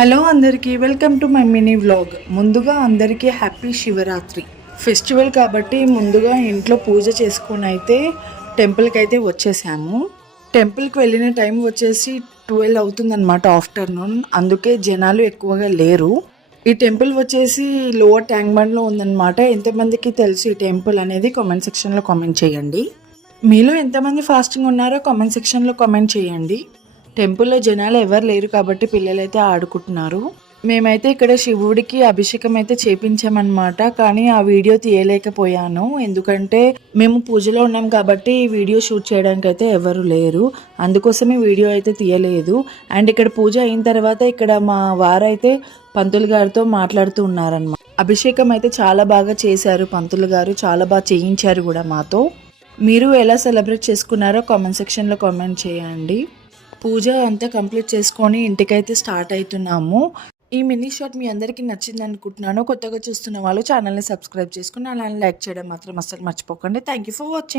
Hello అందరికీ welcome to my mini vlog. ముందుగా అందరికీ హ్యాపీ శివరాత్రి ఫెస్టివల్ కాబట్టి ముందుగా ఇంట్లో పూజ చేసుకొని అయితే టెంపుల్కి అయితే వచ్చేసాము. టెంపుల్కి వెళ్ళిన టైం వచ్చేసి 12 అవుతుందన్నమాట ఆఫ్టర్నూన్. అందుకే జనాలు ఎక్కువగా లేరు. ఈ టెంపుల్ వచ్చేసి లోవర్ ట్యాంక్ బండ్లో ఉందన్నమాట. ఎంతమందికి తెలుసు ఈ టెంపుల్ అనేది కామెంట్ సెక్షన్లో కామెంట్ చేయండి. మీలో ఎంతమంది ఫాస్టింగ్ ఉన్నారో కామెంట్ సెక్షన్లో కామెంట్ చేయండి. టెంపుల్లో జనాలు ఎవరు లేరు కాబట్టి పిల్లలైతే ఆడుకుంటున్నారు. మేమైతే ఇక్కడ శివుడికి అభిషేకం అయితే చేపించామన్నమాట. కానీ ఆ వీడియో తీయలేకపోయాను, ఎందుకంటే మేము పూజలో ఉన్నాం కాబట్టి ఈ వీడియో షూట్ చేయడానికి అయితే ఎవరు లేరు. అందుకోసమే వీడియో అయితే తీయలేదు. అండ్ ఇక్కడ పూజ అయిన తర్వాత ఇక్కడ మా వారైతే పంతులు గారితో మాట్లాడుతూ ఉన్నారన్నమాట. అభిషేకం అయితే చాలా బాగా చేశారు పంతులు గారు, చాలా బాగా చేయించారు కూడా మాతో. మీరు ఎలా సెలబ్రేట్ చేసుకున్నారో కామెంట్ సెక్షన్లో కామెంట్ చేయండి. పూజ అంతా కంప్లీట్ చేసుకొని ఇంటికైతే స్టార్ట్ అవుతున్నాము. ఈ మినీ షాట్ మీ అందరికీ నచ్చింది అనుకుంటున్నాను. కొత్తగా చూస్తున్న వాళ్ళు ఛానల్ని సబ్స్క్రైబ్ చేసుకుని అలానే లైక్ చేయడం మాత్రం అస్సలు మర్చిపోకండి. Thank you for watching.